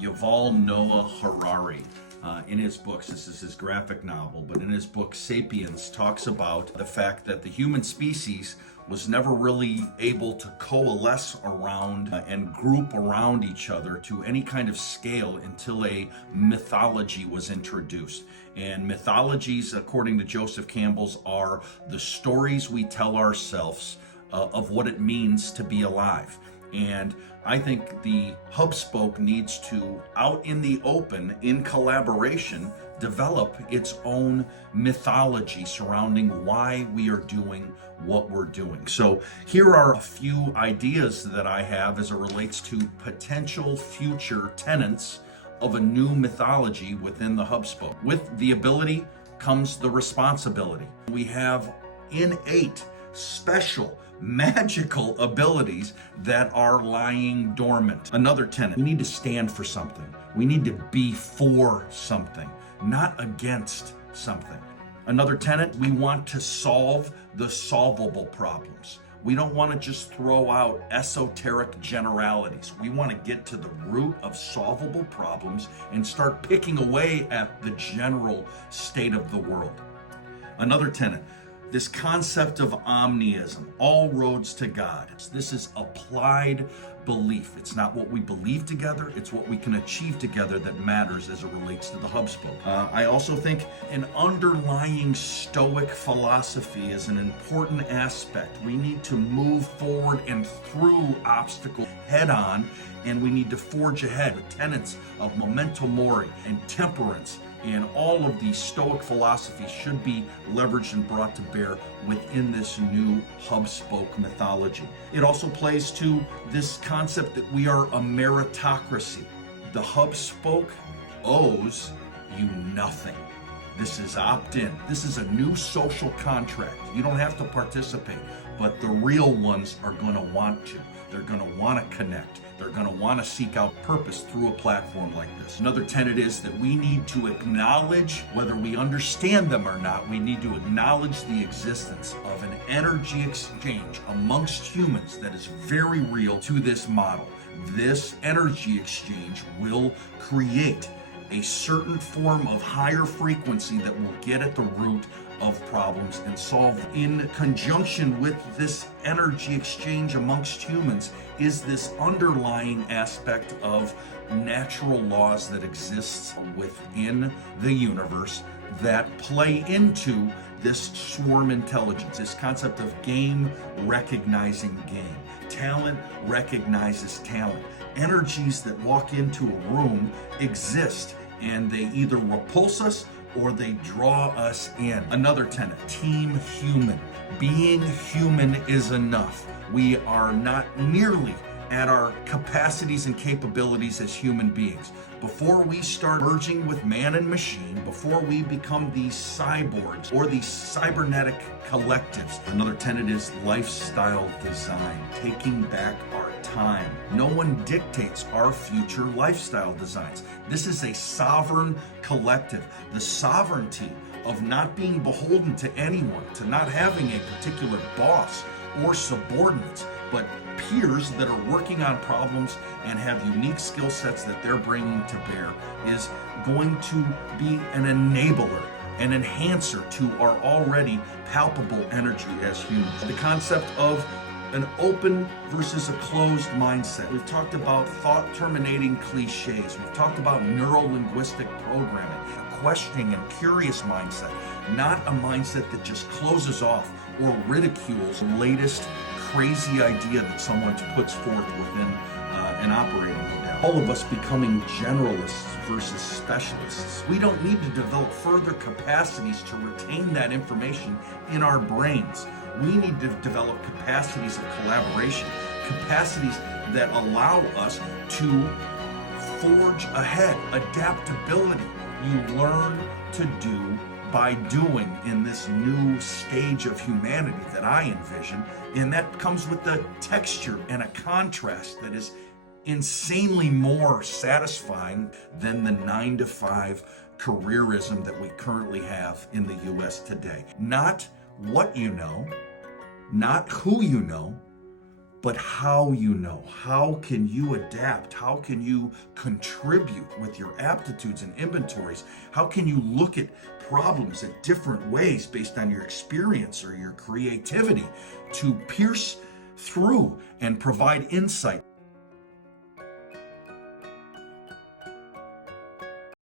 Yuval Noah Harari, in his books, this is his graphic novel, but in his book Sapiens, talks about the fact that the human species was never really able to coalesce around and group around each other to any kind of scale until a mythology was introduced. And mythologies, according to Joseph Campbell's, are the stories we tell ourselves of what it means to be alive. And I think the hubspoke needs to, out in the open, in collaboration, develop its own mythology surrounding why we are doing what we're doing. So here are a few ideas that I have as it relates to potential future tenets of a new mythology within the hubspoke. With the ability comes the responsibility. We have innate, special, magical abilities that are lying dormant. Another tenet: we need to stand for something. We need to be for something, not against something. Another tenet: we want to solve the solvable problems. We don't want to just throw out esoteric generalities. We want to get to the root of solvable problems and start picking away at the general state of the world. Another tenet: this concept of omniism, all roads to God. This is applied belief. It's not what we believe together, it's what we can achieve together that matters as it relates to the hubspoke. I also think an underlying Stoic philosophy is an important aspect. We need to move forward and through obstacles head on, and we need to forge ahead with tenets of memento mori and temperance. And all of these Stoic philosophies should be leveraged and brought to bear within this new hubspoke mythology. It also plays to this concept that we are a meritocracy. The hubspoke owes you nothing. This is opt-in. This is a new social contract. You don't have to participate, but the real ones are going to want to. They're going to want to connect. They're going to want to seek out purpose through a platform like this. Another tenet is that we need to acknowledge, whether we understand them or not, we need to acknowledge the existence of an energy exchange amongst humans that is very real to this model. This energy exchange will create a certain form of higher frequency that will get at the root of problems and solve them. In conjunction with this energy exchange amongst humans is this underlying aspect of natural laws that exists within the universe that play into this swarm intelligence, this concept of game recognizing game. Talent recognizes talent. Energies that walk into a room exist, and they either repulse us or they draw us in. Another tenet: team human. Being human is enough. We are not nearly at our capacities and capabilities as human beings. Before we start merging with man and machine, before we become these cyborgs or these cybernetic collectives, another tenet is lifestyle design, taking back our time. No one dictates our future lifestyle designs. This is a sovereign collective. The sovereignty of not being beholden to anyone, to not having a particular boss or subordinates, but peers that are working on problems and have unique skill sets that they're bringing to bear, is going to be an enabler, an enhancer to our already palpable energy as humans. The concept of an open versus a closed mindset. We've talked about thought-terminating cliches. We've talked about neuro-linguistic programming, a questioning and curious mindset, not a mindset that just closes off or ridicules the latest crazy idea that someone puts forth within an operating model. All of us becoming generalists versus specialists. We don't need to develop further capacities to retain that information in our brains. We need to develop capacities of collaboration, capacities that allow us to forge ahead. Adaptability. You learn to do by doing in this new stage of humanity that I envision, and that comes with the texture and a contrast that is insanely more satisfying than the 9-to-5 careerism that we currently have in the US today. Not what you know, not who you know, but how you know. How can you adapt? How can you contribute with your aptitudes and inventories? How can you look at problems in different ways based on your experience or your creativity to pierce through and provide insight?